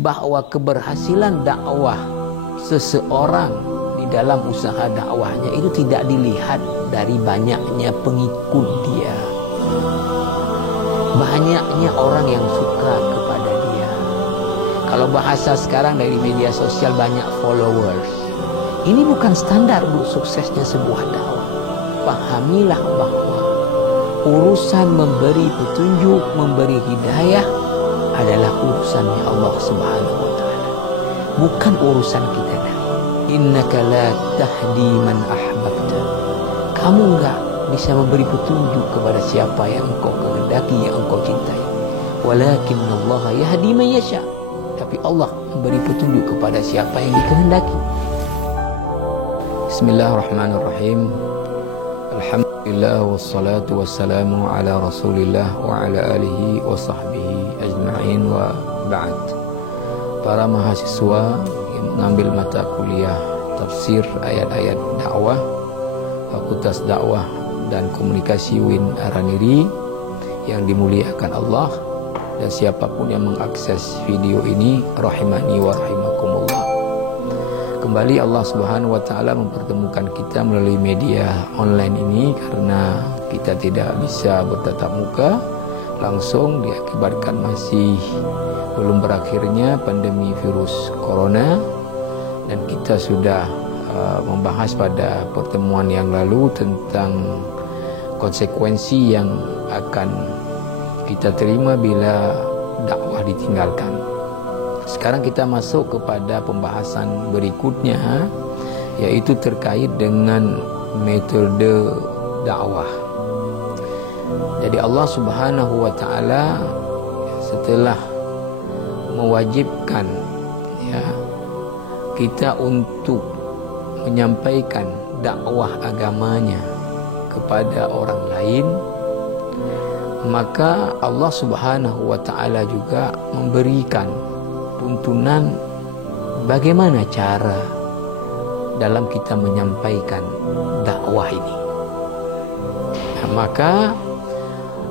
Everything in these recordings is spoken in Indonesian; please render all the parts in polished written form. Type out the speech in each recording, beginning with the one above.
bahwa keberhasilan dakwah seseorang di dalam usaha dakwahnya itu tidak dilihat dari banyaknya pengikut dia, banyaknya orang yang suka kepada dia. Kalau bahasa sekarang dari media sosial, banyak followers. Ini bukan standar untuk suksesnya sebuah dakwah. Pahamilah bahwa urusan memberi petunjuk, memberi hidayah adalah urusannya Allah Subhanahu wa Ta'ala, bukan urusan kita. Innaka la tahdi man ahbabta. Kamu enggak bisa memberi petunjuk kepada siapa yang engkau kehendaki, yang engkau cintai. Walakinnallaha yahdi man yasha. Tapi Allah memberi petunjuk kepada siapa yang dikehendaki. Bismillahirrahmanirrahim. Alhamdulillah wassalatu wassalamu ala Rasulillah wa ala alihi wa sahbihi ajma'in wa ba'd. Para mahasiswa yang mengambil mata kuliah tafsir ayat-ayat dakwah Fakultas Dakwah dan Komunikasi UIN Araniri yang dimuliakan Allah, dan siapapun yang mengakses video ini, rahimani wa rahimakumullah. Kembali Allah Subhanahu wa Ta'ala mempertemukan kita melalui media online ini karena kita tidak bisa bertatap muka langsung diakibatkan masih belum berakhirnya pandemi virus corona. Dan kita sudah membahas pada pertemuan yang lalu tentang konsekuensi yang akan kita terima bila dakwah ditinggalkan. Sekarang kita masuk kepada pembahasan berikutnya, yaitu terkait dengan metode dakwah. Jadi Allah Subhanahu wa Ta'ala setelah mewajibkan kita untuk menyampaikan dakwah agamanya kepada orang lain, maka Allah Subhanahu wa Ta'ala juga memberikan tuntunan bagaimana cara dalam kita menyampaikan dakwah ini. Maka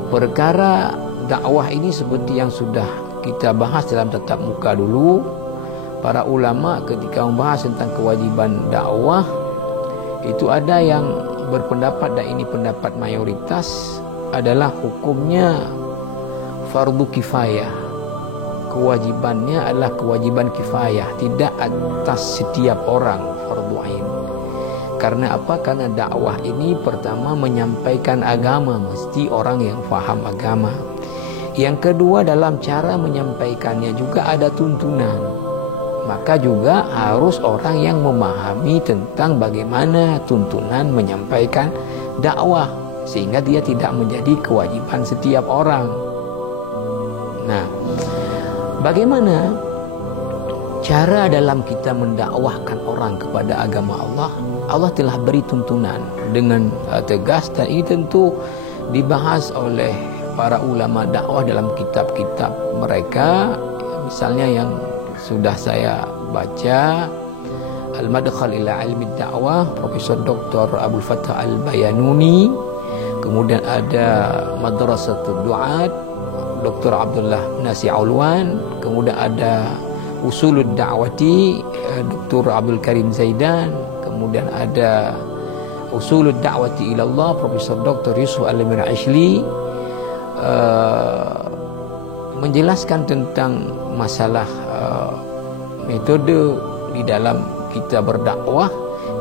perkara dakwah ini seperti yang sudah kita bahas dalam tatap muka dulu, para ulama ketika membahas tentang kewajiban dakwah itu ada yang berpendapat, dan ini pendapat mayoritas, adalah hukumnya fardu kifayah. Kewajibannya adalah kewajiban kifayah, tidak atas setiap orang, fardu ain. Karena apa? Karena dakwah ini pertama menyampaikan agama, mesti orang yang faham agama. Yang kedua, dalam cara menyampaikannya juga ada tuntunan. Maka juga harus orang yang memahami tentang bagaimana tuntunan menyampaikan dakwah, sehingga dia tidak menjadi kewajiban setiap orang. Nah, bagaimana cara dalam kita mendakwahkan orang kepada agama Allah? Allah telah beri tuntunan dengan tegas, dan ini tentu dibahas oleh para ulama dakwah dalam kitab-kitab mereka. Misalnya yang sudah saya baca, Al-Madkhal ila Ilmi Da'wah, Profesor Dr. Abdul Fattah Al-Bayanuni. Kemudian ada Madrasatul Du'at, Dr. Abdullah Nasi Aulwan. Kemudian ada Usulud Da'wati, Dr. Abdul Karim Zaidan. Kemudian ada Usulud Da'wati ilallah, Profesor Dr. Yusuf Al-Mirashli, menjelaskan tentang masalah metode di dalam kita berdakwah,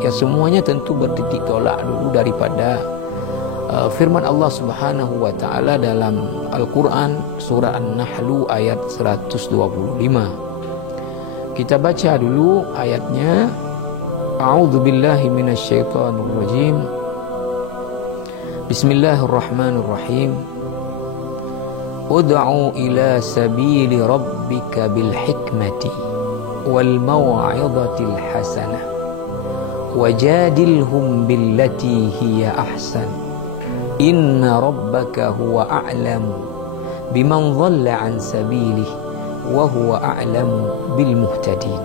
yang semuanya tentu bertitik tolak dulu daripada firman Allah Subhanahu wa Ta'ala dalam Al-Quran surah An-Nahl ayat 125. Kita baca dulu ayatnya. A'udzu billahi minasyaitonir rajim. Bismillahirrahmanirrahim. Ud'u ila sabili rabbika bil hikmati wal maw'idhatil hasanah wajadilhum billati hiya ahsan inna rabbaka huwa a'lamu biman dhalla an sabilihi wa huwa a'lamu bil muhtadin.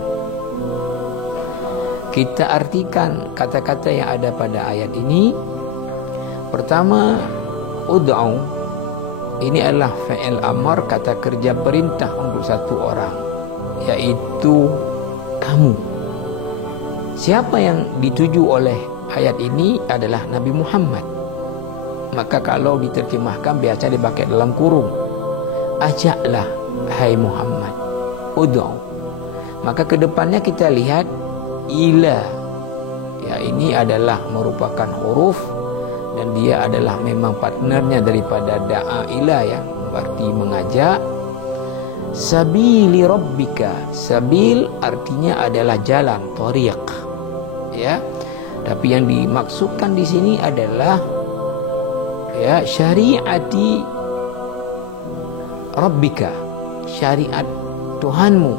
Kita artikan kata-kata yang ada pada ayat ini. Pertama, ud'u ini adalah fi'il amar, kata kerja perintah untuk satu orang, yaitu kamu. Siapa yang dituju oleh ayat ini adalah Nabi Muhammad. Maka kalau diterjemahkan biasa dipakai dalam kurung. Ajaklah hai Muhammad, ud'u. Maka kedepannya kita lihat ila. Ya, ini adalah merupakan huruf dan dia adalah memang partnernya daripada da'a ila yang berarti mengajak. Sabili rabbika. Sabil artinya adalah jalan, thariq. Ya. Tapi yang dimaksudkan di sini adalah ya syariati rabbika, syariat Tuhanmu,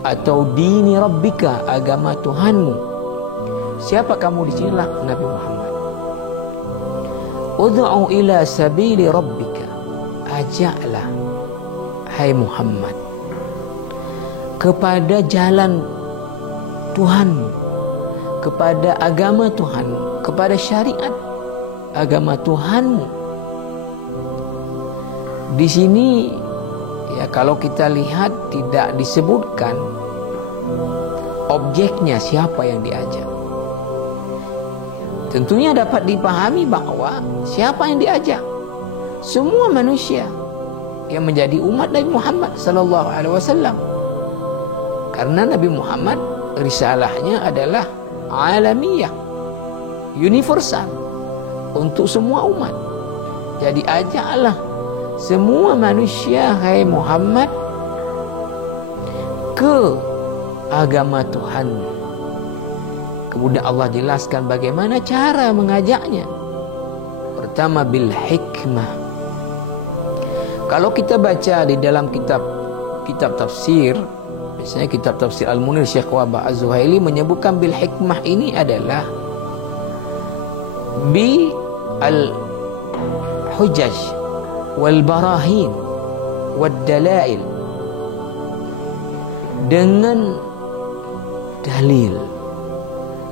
atau dini rabbika, agama Tuhanmu. Siapa kamu di sinilah Nabi Muhammad. Ud'u ila sabili rabbika. Ajaklah hai Muhammad kepada jalan Tuhanmu, kepada agama Tuhanmu, kepada syariat agama Tuhanmu. Di sini ya kalau kita lihat tidak disebutkan objeknya siapa yang diajak. Tentunya dapat dipahami bahwa siapa yang diajak? Semua manusia yang menjadi umat Nabi Muhammad sallallahu alaihi wasallam. Karena Nabi Muhammad risalahnya adalah alamiyah, universal untuk semua umat. Jadi ajaklah semua manusia hai Muhammad ke agama Tuhan. Kemudian Allah jelaskan bagaimana cara mengajaknya. Pertama bil hikmah. Kalau kita baca di dalam kitab tafsir, misalnya kitab tafsir Al-Munir Syekh Wahbah Az-Zuhaili menyebutkan bil hikmah ini adalah bi al-hujaj wal barahin wad dalail, dengan dalil,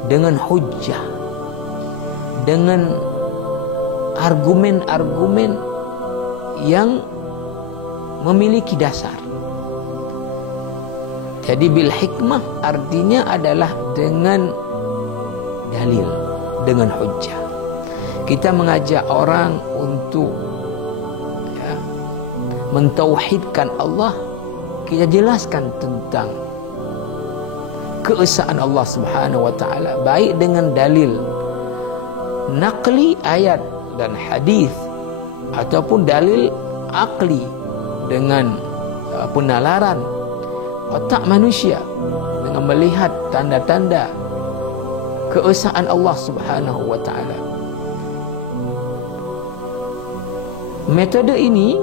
dengan hujjah, dengan argumen-argumen yang memiliki dasar. Jadi bil hikmah artinya adalah dengan dalil, dengan hujjah. Kita mengajak orang untuk ya, mentauhidkan Allah. Kita jelaskan tentang keesaan Allah Subhanahu wa taala baik dengan dalil naqli ayat dan hadis ataupun dalil akli dengan penalaran otak manusia dengan melihat tanda-tanda keesaan Allah Subhanahu wa taala. Metode ini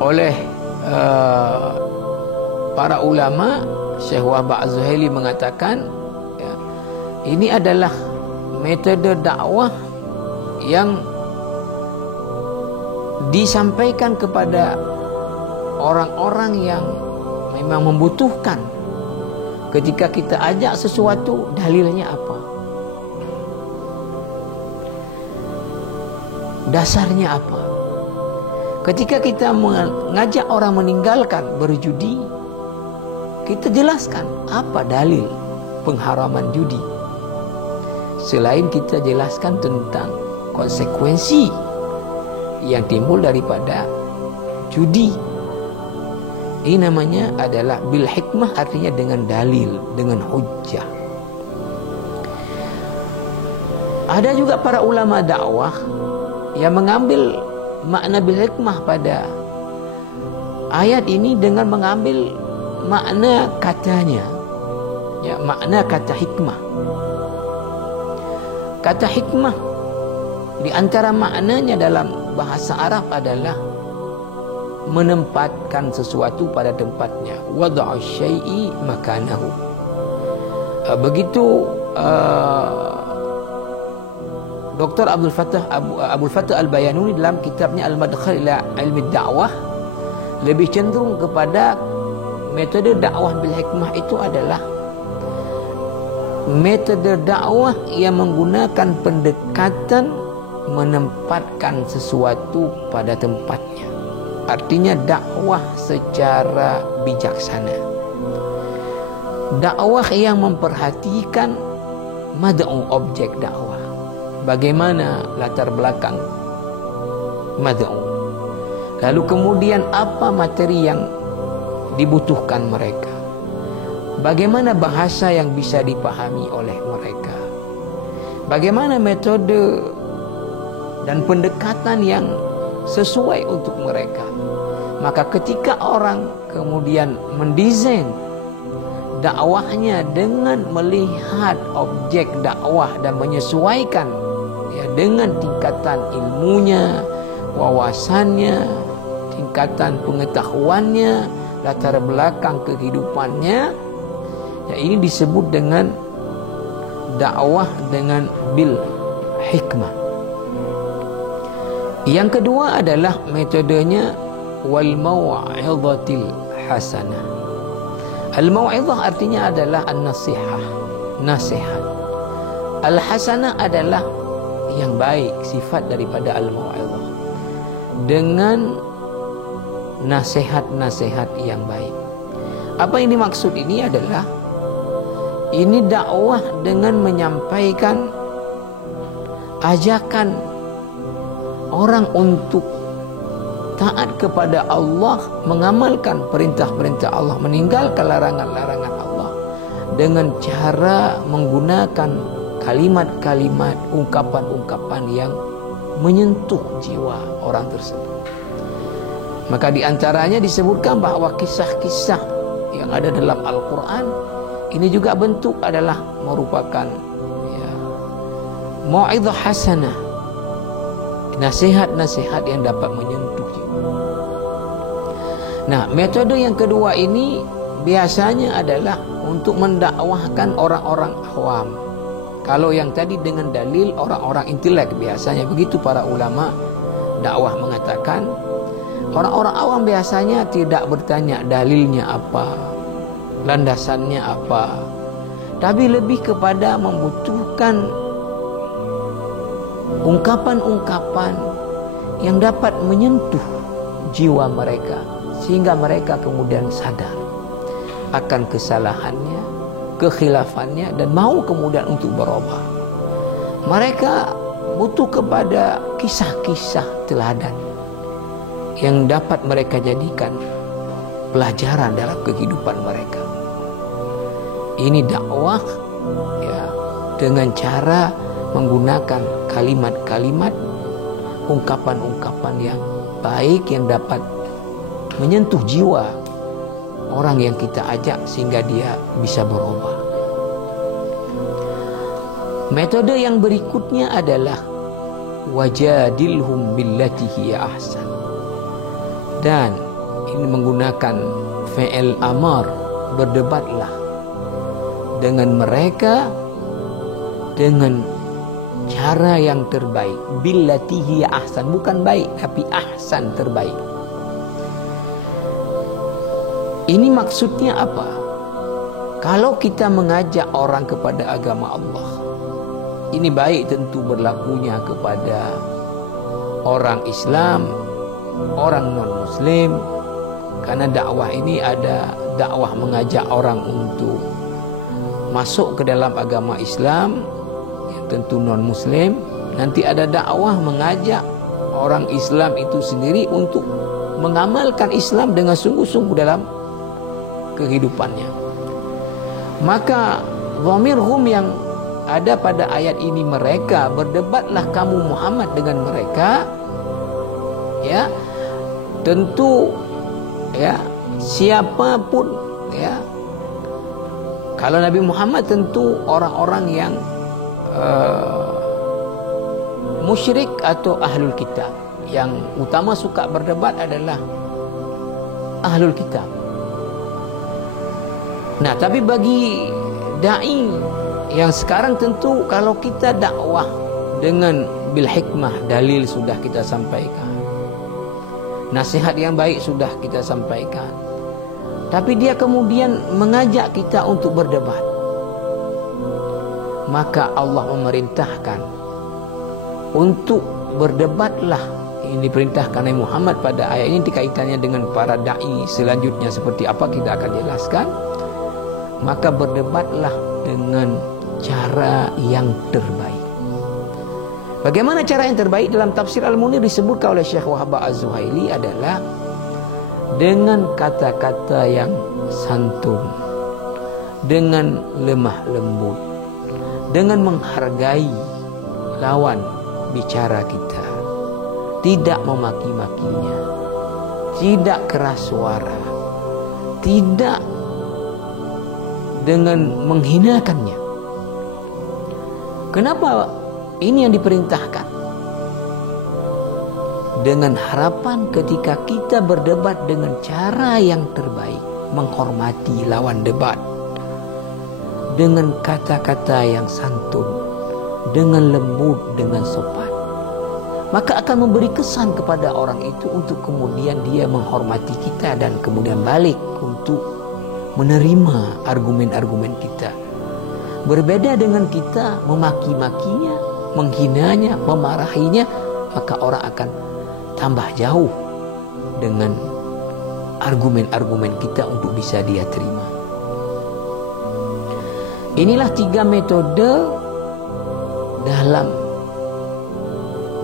oleh para ulama, Syekh Wahbah Az-Zuhaili mengatakan ya, ini adalah metode dakwah yang disampaikan kepada orang-orang yang memang membutuhkan. Ketika kita ajak sesuatu, dalilnya apa? Dasarnya apa? Ketika kita mengajak orang meninggalkan berjudi, kita jelaskan apa dalil pengharaman judi. Selain kita jelaskan tentang konsekuensi yang timbul daripada judi. Ini namanya adalah bil hikmah, artinya dengan dalil, dengan hujjah. Ada juga para ulama dakwah yang mengambil makna bil hikmah pada ayat ini dengan mengambil makna katanya, ya, makna kata hikmah. Kata hikmah di antara maknanya dalam bahasa Arab adalah menempatkan sesuatu pada tempatnya, wada'u syai'i makanahu. Begitu Dr. Abdul Fattah Al-Bayanuni dalam kitabnya Al-Madkhal ila Ilmi Da'wah lebih cenderung kepada metode dakwah bil hikmah itu adalah metode dakwah yang menggunakan pendekatan menempatkan sesuatu pada tempatnya. artinya dakwah secara bijaksana. Dakwah yang memperhatikan mad'u, objek dakwah. Bagaimana latar belakang mad'u. Lalu kemudian apa materi yang dibutuhkan mereka. Bagaimana bahasa yang bisa dipahami oleh mereka. Bagaimana metode dan pendekatan yang sesuai untuk mereka. Maka ketika orang kemudian mendesain dakwahnya dengan melihat objek dakwah dan menyesuaikan ya dengan tingkatan ilmunya, wawasannya, tingkatan pengetahuannya, latar belakang kehidupannya, ya ini disebut dengan dakwah dengan bil hikmah. Yang kedua adalah metodenya wal mau'izatil hasanah. Al-mau'izah artinya adalah an-nasihah, nasihat. Al-hasanah adalah yang baik, sifat daripada al-mau'izah. Dengan nasihat-nasihat yang baik. Apa yang dimaksud ini adalah ini dakwah dengan menyampaikan ajakan orang untuk taat kepada Allah, mengamalkan perintah-perintah Allah, meninggalkan larangan-larangan Allah dengan cara menggunakan kalimat-kalimat, ungkapan-ungkapan yang menyentuh jiwa orang tersebut. Maka di antaranya disebutkan bahwa kisah-kisah yang ada dalam Al-Quran ini juga bentuk adalah merupakan ya, mau'izah hasanah, nasihat-nasihat yang dapat menyentuh jiwa. Nah, metode yang kedua ini biasanya adalah untuk mendakwahkan orang-orang awam. Kalau yang tadi dengan dalil orang-orang intelek, biasanya begitu para ulama dakwah mengatakan. Orang-orang awam biasanya tidak bertanya dalilnya apa, landasannya apa, tapi lebih kepada membutuhkan ungkapan-ungkapan yang dapat menyentuh jiwa mereka, sehingga mereka kemudian sadar akan kesalahannya, kekhilafannya, dan mau kemudian untuk berubah. Mereka butuh kepada kisah-kisah teladan yang dapat mereka jadikan pelajaran dalam kehidupan mereka. Ini dakwah ya, dengan cara menggunakan kalimat-kalimat, ungkapan-ungkapan yang baik yang dapat menyentuh jiwa orang yang kita ajak sehingga dia bisa berubah. Metode yang berikutnya adalah wajadilhum billati hiya ahsan. Dan ini menggunakan fi'il amar, berdebatlah dengan mereka dengan cara yang terbaik. Billati hiya ahsan, bukan baik tapi ahsan, terbaik. Ini maksudnya apa? Kalau kita mengajak orang kepada agama Allah, ini baik tentu berlakunya kepada orang Islam, orang non-Muslim, karena dakwah ini ada dakwah mengajak orang untuk masuk ke dalam agama Islam, yang tentu non-Muslim. Nanti ada dakwah mengajak orang Islam itu sendiri untuk mengamalkan Islam dengan sungguh-sungguh dalam kehidupannya. Maka dhamirhum yang ada pada ayat ini, mereka, berdebatlah kamu Muhammad dengan mereka, ya, tentu ya siapapun ya, kalau Nabi Muhammad tentu orang-orang yang musyrik atau ahlul kitab. Yang utama suka berdebat adalah ahlul kitab. Nah, tapi bagi dai yang sekarang tentu kalau kita dakwah dengan bil hikmah, dalil sudah kita sampaikan, nasihat yang baik sudah kita sampaikan, tapi dia kemudian mengajak kita untuk berdebat, maka Allah memerintahkan untuk berdebatlah yang diperintahkan Nabi Muhammad pada ayat ini kaitannya dengan para da'i selanjutnya seperti apa kita akan jelaskan. Maka berdebatlah dengan cara yang terbaik. Bagaimana cara yang terbaik? Dalam tafsir Al-Munir disebutkan oleh Syekh Wahab Az-Zuhaili adalah dengan kata-kata yang santun, dengan lemah lembut, dengan menghargai lawan bicara kita, tidak memaki-makinya, tidak keras suara, tidak dengan menghinakannya. Kenapa ini yang diperintahkan? Dengan harapan ketika kita berdebat dengan cara yang terbaik, menghormati lawan debat, dengan kata-kata yang santun, dengan lembut, dengan sopan, maka akan memberi kesan kepada orang itu untuk kemudian dia menghormati kita dan kemudian balik untuk menerima argumen-argumen kita. Berbeda dengan kita memaki-makinya, menghinanya, memarahinya, maka orang akan tambah jauh dengan argumen-argumen kita untuk bisa dia terima. Inilah 3 metode dalam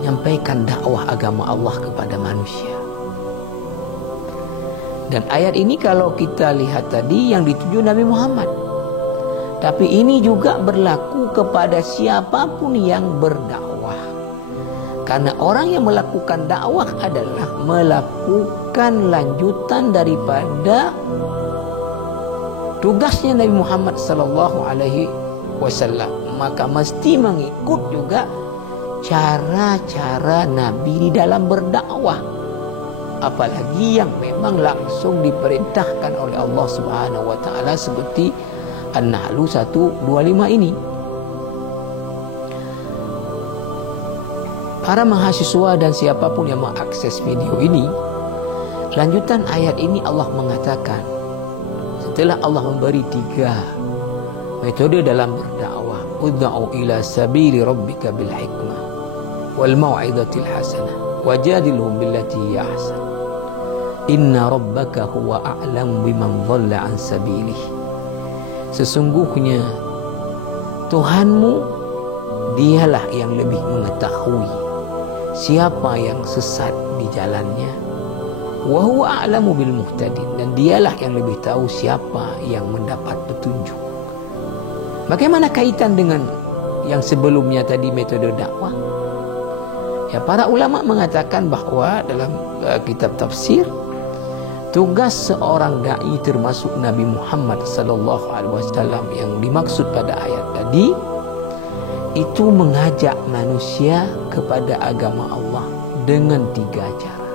menyampaikan dakwah agama Allah kepada manusia. Dan ayat ini kalau kita lihat tadi yang dituju Nabi Muhammad, tapi ini juga berlaku kepada siapapun yang berdakwah. Karena orang yang melakukan dakwah adalah melakukan lanjutan daripada tugasnya Nabi Muhammad sallallahu alaihi wasallam. Maka mesti mengikut juga cara-cara Nabi di dalam berdakwah. Apalagi yang memang langsung diperintahkan oleh Allah Subhanahu wa taala seperti An-Nahl 125 ini. Para mahasiswa dan siapapun yang mengakses video ini, lanjutan ayat ini Allah mengatakan, setelah Allah memberi 3 metode dalam berdakwah, ud'u ila sabili rabbika bil hikmah wal mau'izatil hasanah wajadilhum billati hiya ahsan inna rabbaka huwa a'lamu biman dhalla an sabilihi. Sesungguhnya Tuhanmu dialah yang lebih mengetahui siapa yang sesat di jalannya, wa huwa a'lamu bil muhtadin, dan dialah yang lebih tahu siapa yang mendapat petunjuk. Bagaimana kaitan dengan yang sebelumnya tadi metode dakwah? Ya, para ulama mengatakan bahwa dalam kitab tafsir, tugas seorang dai termasuk Nabi Muhammad sallallahu alaihi wasallam yang dimaksud pada ayat tadi itu mengajak manusia kepada agama Allah dengan 3 cara.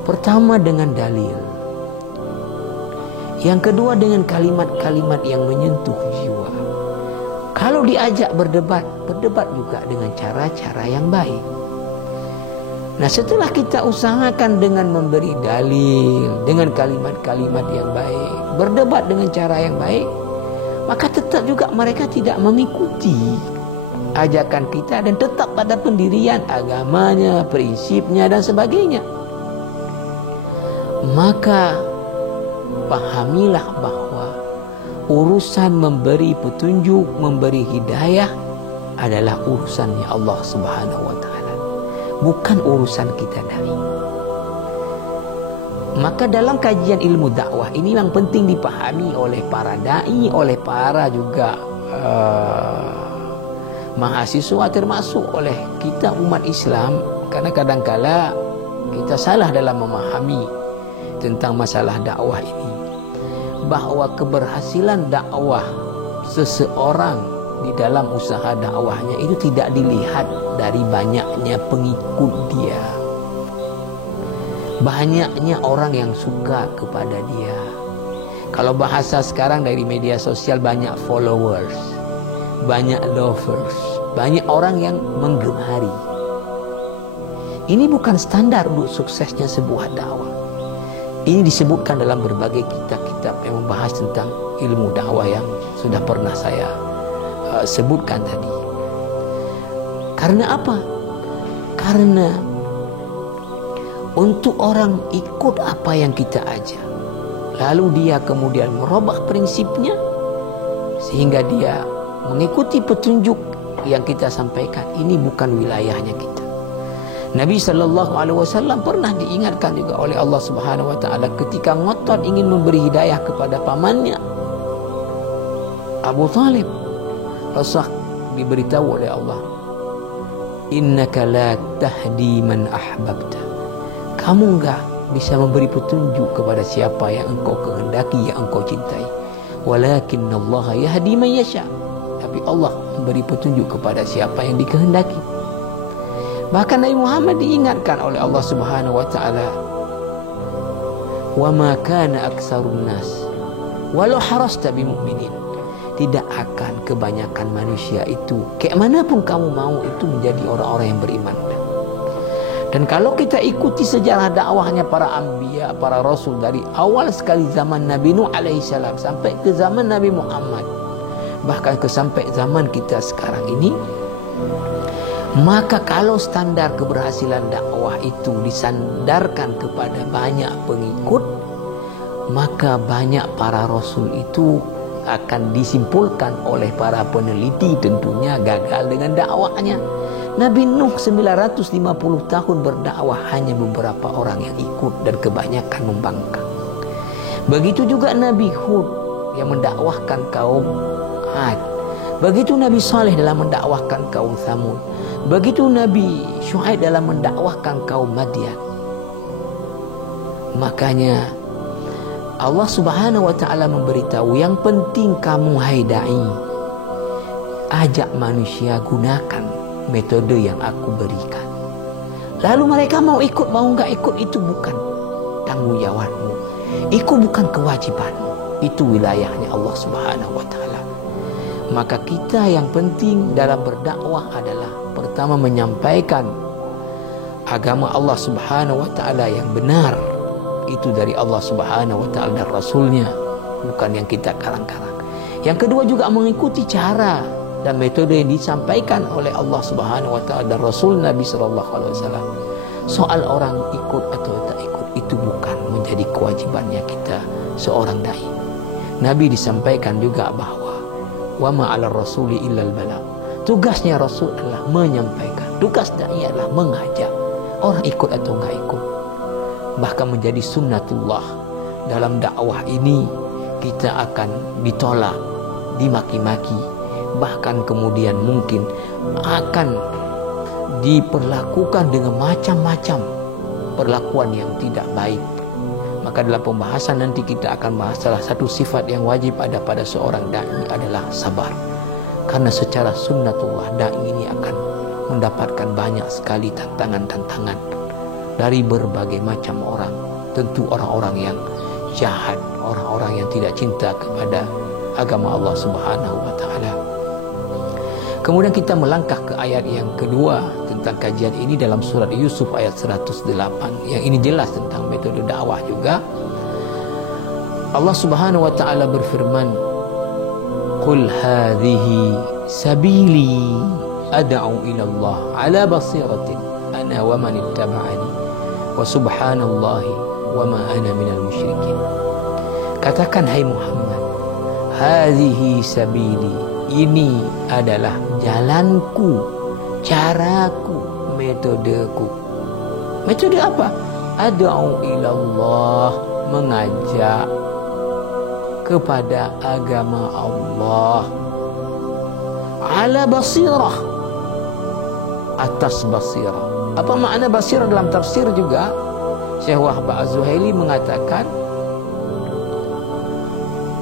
Pertama dengan dalil. Yang kedua dengan kalimat-kalimat yang menyentuh jiwa. Kalau diajak berdebat juga dengan cara-cara yang baik. Nah, setelah kita usahakan dengan memberi dalil, dengan kalimat-kalimat yang baik, berdebat dengan cara yang baik, maka tetap juga mereka tidak mengikuti ajakan kita dan tetap pada pendirian agamanya, prinsipnya dan sebagainya. Maka pahamilah bahwa urusan memberi petunjuk, memberi hidayah adalah urusannya Allah Subhanahu wa taala, bukan urusan kita dai. Maka dalam kajian ilmu dakwah ini yang penting dipahami oleh para dai, oleh para juga mahasiswa, termasuk oleh kita umat Islam, karena kadangkala kita salah dalam memahami tentang masalah dakwah ini, bahwa keberhasilan dakwah seseorang di dalam usaha dakwahnya itu tidak dilihat dari banyaknya pengikut dia, banyaknya orang yang suka kepada dia. Kalau bahasa sekarang dari media sosial, banyak followers, banyak lovers, banyak orang yang menggemari. Ini bukan standar untuk suksesnya sebuah dakwah. Ini disebutkan dalam berbagai kitab-kitab yang membahas tentang ilmu dakwah yang sudah pernah saya sebutkan tadi. Karena apa? Karena untuk orang ikut apa yang kita ajar, lalu dia kemudian merubah prinsipnya sehingga dia mengikuti petunjuk yang kita sampaikan, ini bukan wilayahnya kita. Nabi SAW pernah diingatkan juga oleh Allah Subhanahu Wa Taala ketika ngotot ingin memberi hidayah kepada pamannya Abu Talib. Rasul diberitahu oleh Allah, innaka la tahdi man ahbabta, kamu enggak bisa memberi petunjuk kepada siapa yang engkau kehendaki, yang engkau cintai. Walakinnallaha yahdi man yasha, tapi Allah memberi petunjuk kepada siapa yang dikehendaki. Bahkan Nabi Muhammad diingatkan oleh Allah Subhanahu wa taala, wa ma kana aktsarun nas walau harasta bimu'minin, tidak akan kebanyakan manusia itu, kayak manapun kamu mau, itu menjadi orang-orang yang beriman. Dan kalau kita ikuti sejarah dakwahnya para anbiya, para rasul, dari awal sekali zaman Nabi Nuh alaihissalam sampai ke zaman Nabi Muhammad, bahkan ke sampai zaman kita sekarang ini, maka kalau standar keberhasilan dakwah itu disandarkan kepada banyak pengikut, maka banyak para rasul itu akan disimpulkan oleh para peneliti tentunya gagal dengan dakwahnya. Nabi Nuh 950 tahun berdakwah, hanya beberapa orang yang ikut dan kebanyakan membangkang. Begitu juga Nabi Hud yang mendakwahkan kaum Ad. Begitu Nabi Saleh dalam mendakwahkan kaum Thamud. Begitu Nabi Syuaib dalam mendakwahkan kaum Madian. Makanya Allah Subhanahu wa taala memberitahu, yang penting kamu hai dai, ajak manusia gunakan metode yang aku berikan. Lalu mereka mau ikut mau enggak ikut, itu bukan tanggung jawabmu, itu bukan kewajibanmu, itu wilayahnya Allah Subhanahu wa taala. Maka kita yang penting dalam berdakwah adalah pertama menyampaikan agama Allah Subhanahu wa taala yang benar, itu dari Allah Subhanahu wa taala dan Rasulnya, bukan yang kita karang-karang. Yang kedua juga mengikuti cara dan metode yang disampaikan oleh Allah Subhanahu wa taala dan Rasul Nabi sallallahu alaihi wasallam. Soal orang ikut atau tak ikut, itu bukan menjadi kewajibannya kita seorang dai. Nabi disampaikan juga bahwa wa ma 'alal rasuli illal balagh. Tugasnya Rasul adalah menyampaikan, tugas dai adalah mengajak. Orang ikut atau enggak ikut, bahkan menjadi sunnatullah dalam dakwah ini, kita akan ditolak, dimaki-maki, bahkan kemudian mungkin akan diperlakukan dengan macam-macam perlakuan yang tidak baik. Maka dalam pembahasan nanti kita akan bahas salah satu sifat yang wajib ada pada seorang dai adalah sabar. Karena secara sunnatullah dai ini akan mendapatkan banyak sekali tantangan-tantangan dari berbagai macam orang. Tentu orang-orang yang jahat, orang-orang yang tidak cinta kepada agama Allah Subhanahu wa taala. Kemudian kita melangkah ke ayat yang kedua tentang kajian ini dalam surat Yusuf ayat 108. Yang ini jelas tentang metode dakwah juga. Allah Subhanahu wa taala berfirman, "Qul hadhihi sabili ad'u ila Allah ala basiratin ana wa man ittaba'ani wa subhanallahi wa ma ana minal musyrikin." Katakan hai Muhammad, hadhihi sabili, ini adalah jalanku, caraku, metodeku. Metode apa? Ad'u ilallah, mengajak kepada agama Allah. Ala basirah, atas basirah. Apa makna basirah dalam tafsir juga? Syekh Wahbah Az-Zuhaili mengatakan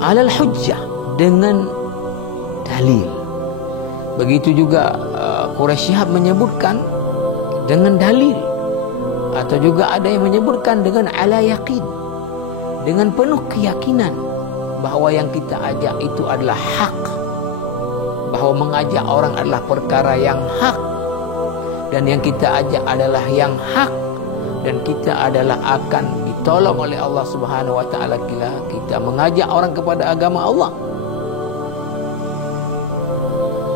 alal hujjah, dengan dalil. Begitu juga Quraisy Syihab menyebutkan dengan dalil, atau juga ada yang menyebutkan dengan ala yaqin, dengan penuh keyakinan bahwa yang kita ajak itu adalah hak, bahwa mengajak orang adalah perkara yang hak, dan yang kita ajak adalah yang hak, dan kita adalah akan ditolong oleh Allah Subhanahu wa taala bila kita mengajak orang kepada agama Allah.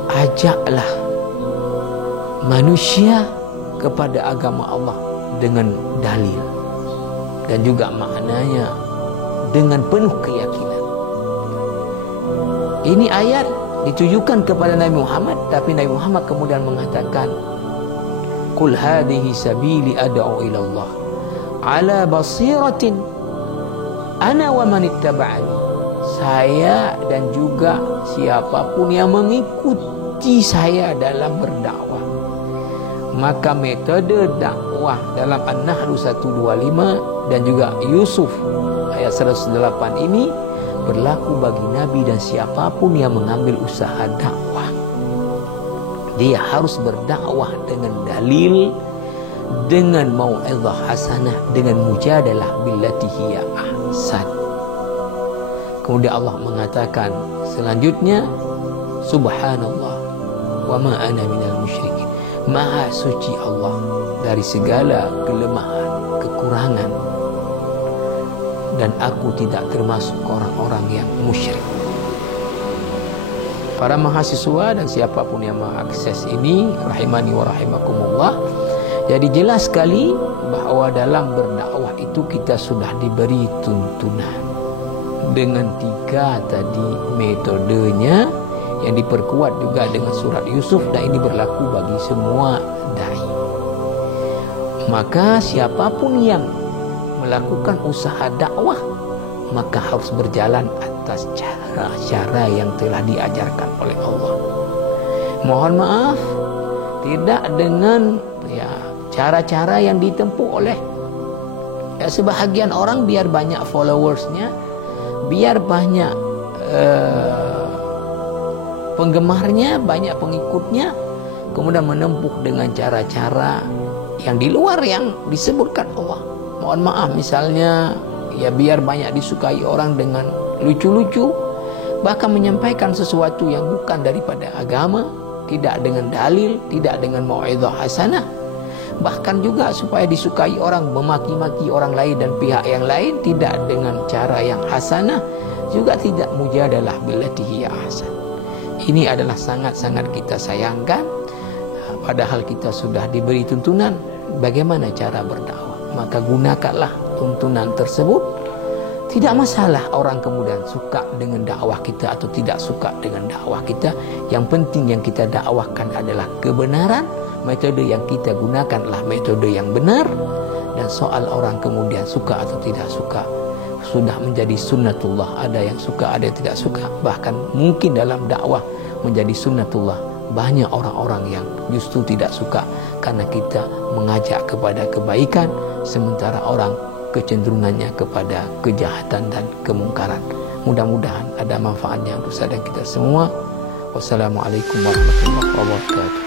Ajaklah manusia kepada agama Allah dengan dalil dan juga maknanya dengan penuh keyakinan. Ini ayat ditujukan kepada Nabi Muhammad, tapi Nabi Muhammad kemudian mengatakan, "Qul hadhihi sabili ad'u ila Allah ala basiratin ana wa man ittaba'ani." Saya dan juga siapapun yang mengikuti saya dalam berdakwah. Maka metode dakwah dalam An-Nahl 125 dan juga Yusuf ayat 108 ini berlaku bagi Nabi dan siapapun yang mengambil usaha dakwah. Dia harus berdakwah dengan dalil, dengan mau'izah hasanah, dengan mujadalah billati hiya ahsan. Kemudian Allah mengatakan selanjutnya, Subhanallah wa ma ana minal musyrikin. Maha suci Allah dari segala kelemahan, kekurangan, dan aku tidak termasuk orang-orang yang musyrik. Para mahasiswa dan siapapun yang mengakses ini, rahimani wa rahimakumullah, jadi jelas sekali bahwa dalam berdakwah itu kita sudah diberi tuntunan dengan 3 tadi metodenya yang diperkuat juga dengan surat Yusuf, dan ini berlaku bagi semua dai. Maka siapapun yang melakukan usaha dakwah maka harus berjalan atas cara-cara yang telah diajarkan oleh Allah. Mohon maaf, tidak dengan cara-cara yang ditempuh oleh sebahagian orang biar banyak followersnya, biar banyak penggemarnya, banyak pengikutnya, kemudian menempuh dengan cara-cara yang di luar yang disebutkan Allah. Mohon maaf, misalnya biar banyak disukai orang dengan lucu-lucu, bahkan menyampaikan sesuatu yang bukan daripada agama, tidak dengan dalil, tidak dengan mau'izah hasanah, bahkan juga supaya disukai orang, memaki-maki orang lain dan pihak yang lain tidak dengan cara yang hasanah, juga tidak mujadalah billati hiya ahsan. Ini adalah sangat-sangat kita sayangkan, padahal kita sudah diberi tuntunan bagaimana cara berdakwah. Maka gunakanlah tuntunan tersebut. Tidak masalah orang kemudian suka dengan dakwah kita atau tidak suka dengan dakwah kita. Yang penting yang kita dakwahkan adalah kebenaran. Metode yang kita gunakanlah metode yang benar. Dan soal orang kemudian suka atau tidak suka sudah menjadi sunnatullah. Ada yang suka, ada yang tidak suka. Bahkan mungkin dalam dakwah menjadi sunnatullah. Banyak orang-orang yang justru tidak suka karena kita mengajak kepada kebaikan, sementara orang kecenderungannya kepada kejahatan dan kemungkaran. Mudah-mudahan ada manfaatnya untuk saya dan kita semua. Wassalamualaikum warahmatullahi wabarakatuh.